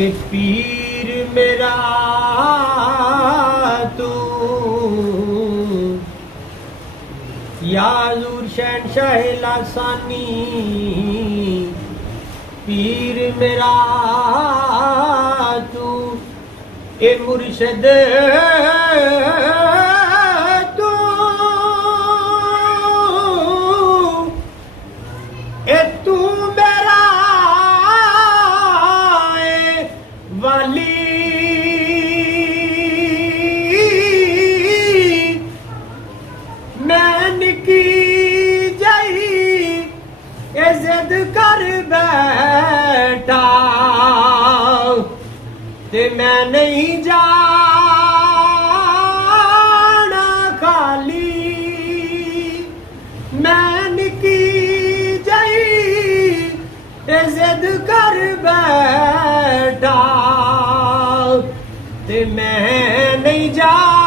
कि पीर मेरा तू या हुजूर शहंशाह लासानी पीर मेरा तू ए मुर्शद तू ए तू मेरा वाली मैन की जई इज्जत कर बैठा ते मैं नहीं जाना खाली मैन की जई इज्जत कर बैठा ते मैं नहीं जा